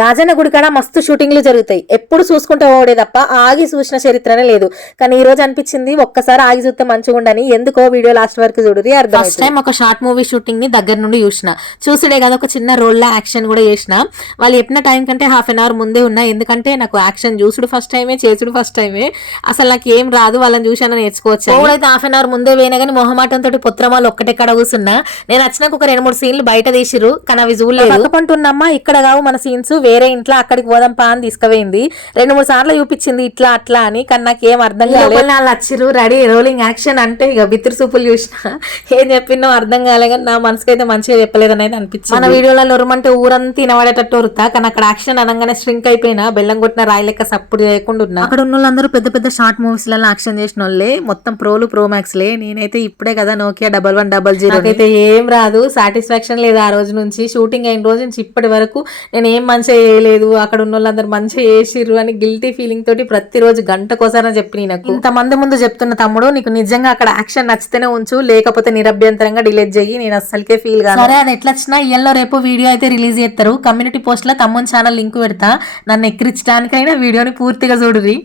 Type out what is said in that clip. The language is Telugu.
రాజన్న గుడి కాడ మస్తు షూటింగ్లు జరుగుతాయి, ఎప్పుడు చూసుకుంటూ పోవడే తప్ప ఆగి చూసిన చరిత్రనే లేదు. కానీ ఈ రోజు అనిపించింది ఒక్కసారి ఆగి చూస్తే మంచిగా ఉండని. ఎందుకో వీడియో లాస్ట్ వరకు చూడరి అర్థం. ఫస్ట్ టైం ఒక షార్ట్ మూవీ షూటింగ్ ని దగ్గర నుండి చూసిన, చూసుడే కదా ఒక చిన్న రోల్ లో యాక్షన్ కూడా చేసిన. వాళ్ళు చెప్పిన టైం కంటే హాఫ్ అన్ అవర్ ముందే ఉన్నా, ఎందుకంటే నాకు యాక్షన్ చూసుడు ఫస్ట్ టైమే, చేసుడు ఫస్ట్ టైమే. అసలు నాకు ఏం రాదు, వాళ్ళని చూసాను నేర్చుకోవచ్చు. అయితే హాఫ్ అన్ అవర్ ముందే పోయినా కానీ మొహమాటంతో పొత్రమాలు ఒక్కటెక్కడ కూర్చున్నా. నేను వచ్చినాక ఒక 2-3 సీన్లు బయట తీసిరు, కానీ అవి చూడలేదు. పక్కపంటున్నమ్మా ఇక్కడ కావు మన సీన్స్, వేరే ఇంట్లో అక్కడికి పోదాం పా అని తీసుకుపోయింది. 2-3 సార్లు చూపించింది ఇట్లా అట్లా అని, కానీ నాకు ఏం అర్థం కాలేదు. వాళ్ళు వచ్చిరు రెడీ రోలింగ్ యాక్షన్ అంటే ఇక బిత్తిరి సూపులు చూసిన, ఏం చెప్పినో అర్థం కాలే. కానీ నా మనసుకి అయితే మంచిగా చెప్పలేదని అయితే అనిపించింది. మన వీడియోలలో ఉరమంటే ఊరంతా వినబడేటట్టు ఉరుతా, కానీ అక్కడ యాక్షన్ అనగానే స్ట్రింక్ అయిపోయినా, బెల్లం కొట్టిన రాయి లెక్క సప్పుడు చేయకుండా ఉన్నా. అక్కడ ఉన్న వాళ్ళందరూ పెద్ద పెద్ద షార్ట్ మూవీస్ లలో యాక్షన్ చేసిన వాళ్ళే, మొత్తం ప్రోలు ప్రో మ్యాక్స్ లే. నేనైతే ఇప్పుడే కదా నోకియా 1100 అయితే ఏం రాదు, సాటిస్ఫాక్షన్ లేదు. ఆ రోజు నుంచి షూటింగ్ అయిన రోజు నుంచి ఇప్పటి వరకు నేను ఏం మంచిగా చేయలేదు, అక్కడ ఉన్న వాళ్ళందరూ మంచిగా చేసిర్రు అని గిల్టీ ఫీలింగ్ తోటి ప్రతిరోజు గంటకోసారి చెప్పి నాకు ఇంతమంది ముందు చెప్తున్న తమ్ముడు, నీకు నిజంగా అక్కడ యాక్షన్ నచ్చితేనే ఉంచు, లేకపోతే నిరభ్యంతరంగా డిలీట్ చెయ్యి, నేను అస్సలకే ఫీల్ కాదు. సరే అది ఎట్లా వచ్చినా ఇయ్యల్లో రేపు వీడియో అయితే రిలీజ్ చేస్తారు. కమ్యూనిటీ పోస్ట్ లో తమ్ముని ఛానల్ లింక్ పెడతా, నన్ను ఎక్కిరించడానికైనా వీడియోని పూర్తిగా చూడురి.